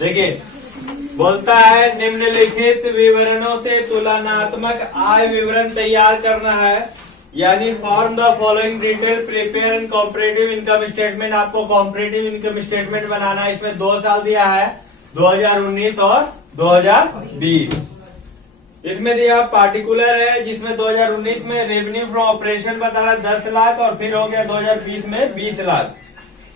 देखिए बोलता है निम्नलिखित विवरणों से तुलनात्मक आय विवरण तैयार करना है, यानी form the following detail prepare and comparative income statement. आपको कॉम्परेटिव इनकम स्टेटमेंट बनाना है। इसमें 2 साल दिया है, 2019 और 2020। इसमें दिया पार्टिकुलर है, जिसमें 2019 में रेवेन्यू फ्रॉम ऑपरेशन बता रहा 10 लाख और फिर हो गया 2020 में 20 लाख।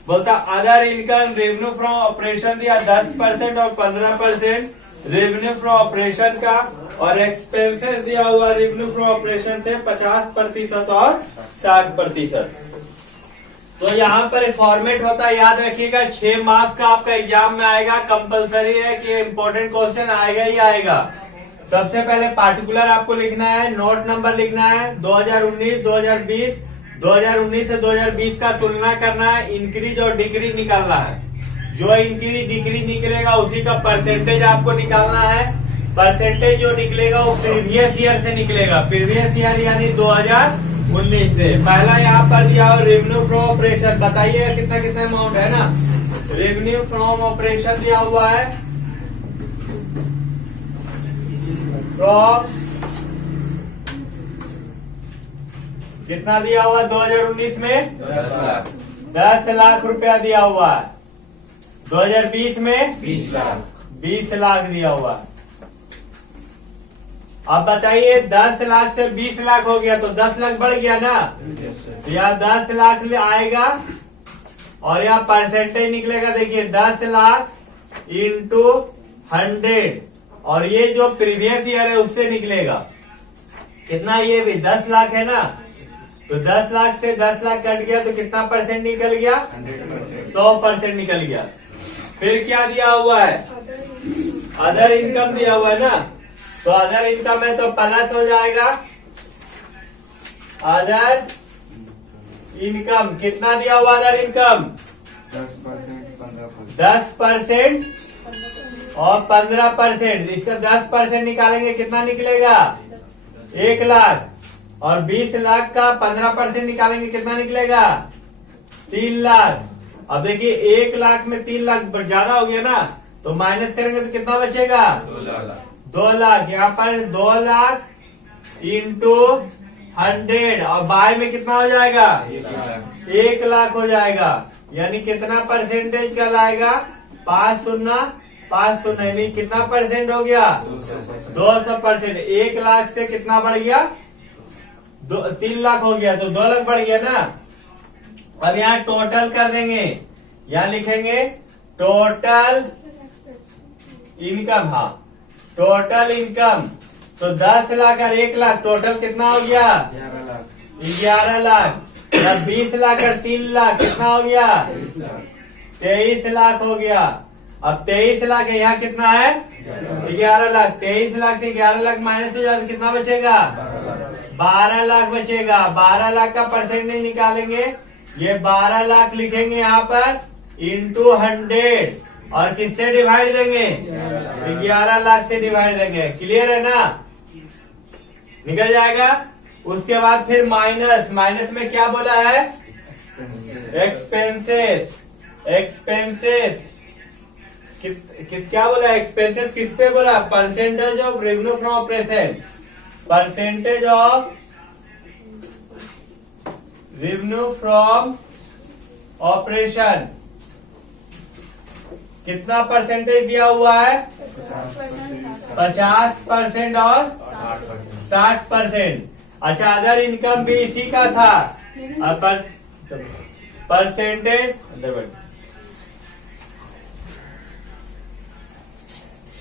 बोलता other income revenue from operation दिया 10% और 15% रेवेन्यू फ्रॉम ऑपरेशन का, और एक्सपेंसेस दिया हुआ रेवेन्यू फ्रॉम ऑपरेशन से 50% और 60%। तो यहाँ पर फॉर्मेट होता है, याद रखिएगा 6 मार्क्स का आपका एग्जाम में आएगा। कंपलसरी है कि इंपॉर्टेंट क्वेश्चन आएगा ही आएगा। सबसे पहले पार्टिकुलर आपको लिखना है, नोट नंबर लिखना है, 2019 2020 2019 से 2020 का तुलना करना है, इंक्रीज और डिक्रीज निकालना है। जो इंक्रीज डिक्रीज निकलेगा उसी का परसेंटेज आपको निकालना है। परसेंटेज जो निकलेगा वो प्रीवियस ईयर से निकलेगा, प्रीवियस ईयर यानी 2019 से। पहला यहाँ पर दिया हो रेवेन्यू फ्रॉम ऑपरेशन, बताइए कितना कितना अमाउंट है ना। रेवेन्यू फ्रॉम ऑपरेशन दिया हुआ है फ्रॉम, कितना दिया हुआ 2019 में 10 लाख रुपया दिया हुआ है। 2020 में 20 लाख दिया हुआ है। अब बताइए 10 लाख से 20 लाख हो गया तो 10 लाख बढ़ गया ना। यहाँ 10 लाख आएगा और यहाँ परसेंटेज निकलेगा। देखिए 10 लाख इंटू 100, और ये जो प्रीवियस ईयर है उससे निकलेगा कितना, ये भी 10 लाख है ना। तो 10 लाख से 10 लाख कट गया तो कितना परसेंट निकल गया, 100% निकल गया। फिर क्या दिया हुआ है, अदर इनकम दिया हुआ है ना। तो अदर इनकम है तो प्लस हो जाएगा। अदर इनकम कितना दिया हुआ, अदर इनकम 10% और 15%। इसका 10% निकालेंगे कितना निकलेगा, 1 लाख, और 20 लाख का 15% निकालेंगे कितना निकलेगा, 3 लाख। अब देखिए 1 लाख में 3 लाख ज्यादा हो गया ना, तो माइनस करेंगे तो कितना बचेगा, 2 लाख। यहाँ पर 2 लाख इंटू 100 और बाय में कितना हो जाएगा, 1 लाख हो जाएगा। यानी कितना परसेंटेज कहलाएगा, 5 शून्य यानी कितना परसेंट हो गया, 200%। 1 लाख से कितना बढ़ गया, 3 लाख हो गया तो 2 लाख बढ़ गया ना। अब यहाँ टोटल कर देंगे, यहाँ लिखेंगे टोटल इनकम। हाँ टोटल इनकम, तो 10 लाख और 1 लाख टोटल कितना हो गया, 11 लाख। 20 लाख और 3 लाख कितना हो गया, 23 लाख हो गया। अब 23 लाख है, यहाँ कितना है 11 लाख। 23 लाख से 11 लाख माइनस हो जाए तो कितना बचेगा, 12 लाख बचेगा। 12 लाख का परसेंटेज निकालेंगे, ये 12 लाख लिखेंगे यहाँ पर इंटू 100, और किससे डिवाइड देंगे, 11 लाख से डिवाइड देंगे। क्लियर है ना, निकल जाएगा। उसके बाद फिर माइनस, माइनस में क्या बोला है, एक्सपेंसेस। एक्सपेंसेस क्या बोला, एक्सपेंसेस किस पे बोला, percentage of revenue from operation. Percentage of revenue from operation कितना परसेंटेज दिया हुआ है, 50% और 60%। अच्छा अदर इनकम भी इसी का था।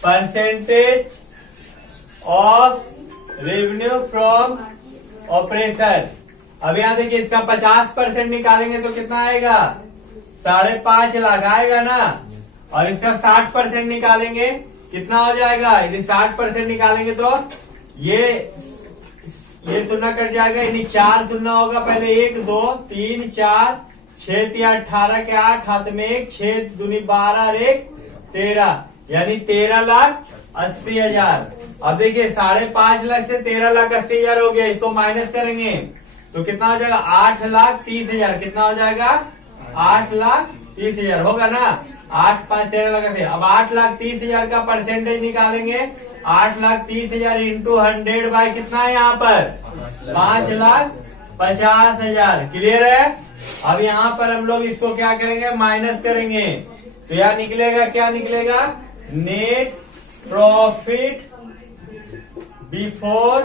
Percentage of revenue from operation. अब यहाँ देखिए इसका 50% निकालेंगे तो कितना आएगा, 5.5 लाख आएगा ना। और इसका 60% निकालेंगे कितना हो जाएगा, यदि 60% निकालेंगे तो ये शून्य कट जाएगा, यानी 4 शून्य होगा। पहले 1 2 3 4 6 3 18 के 8 हाथ में 1, 6 दूनी 12 और 1 13, यानी 13,80,000। अब देखिए 5.5 लाख से 13,80,000 हो गया। इसको माइनस करेंगे तो कितना हो जाएगा, 8,30,000। कितना हो जाएगा, 8,30,000 होगा ना। 8,5,13,00,000 अब 8,30,000 का परसेंटेज निकालेंगे। 8,30,000 इंटू 100 बाई कितना है यहाँ पर 5,50,000। क्लियर है। अब यहाँ पर हम लोग इसको क्या करेंगे माइनस करेंगे तो यार निकलेगा क्या निकलेगा नेट प्रॉफिट बिफोर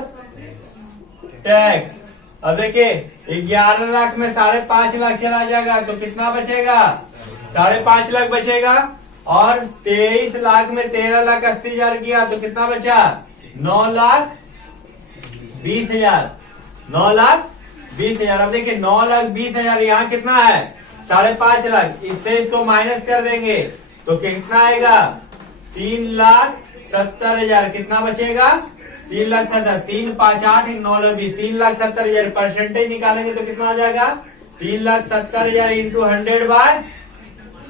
टैक्स। अब देखिए 11 लाख में 5.5 लाख चला जाएगा तो कितना बचेगा 5.5 लाख बचेगा। और 23 लाख में 13,80,000 किया तो कितना बचा 9,20,000। 9,20,000। अब देखिए 9,20,000 यहाँ कितना है 5.5 लाख। इससे इसको माइनस कर देंगे तो कितना आएगा 3,70,000। कितना बचेगा 3,70,000। 3,5,8 9,20 3,70,000 परसेंटेज निकालेंगे तो कितना आ जाएगा 3,70,000 इंटू 100 बाय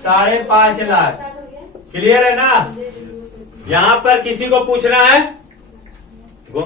5.5 लाख। क्लियर है ना। यहाँ पर किसी को पूछना है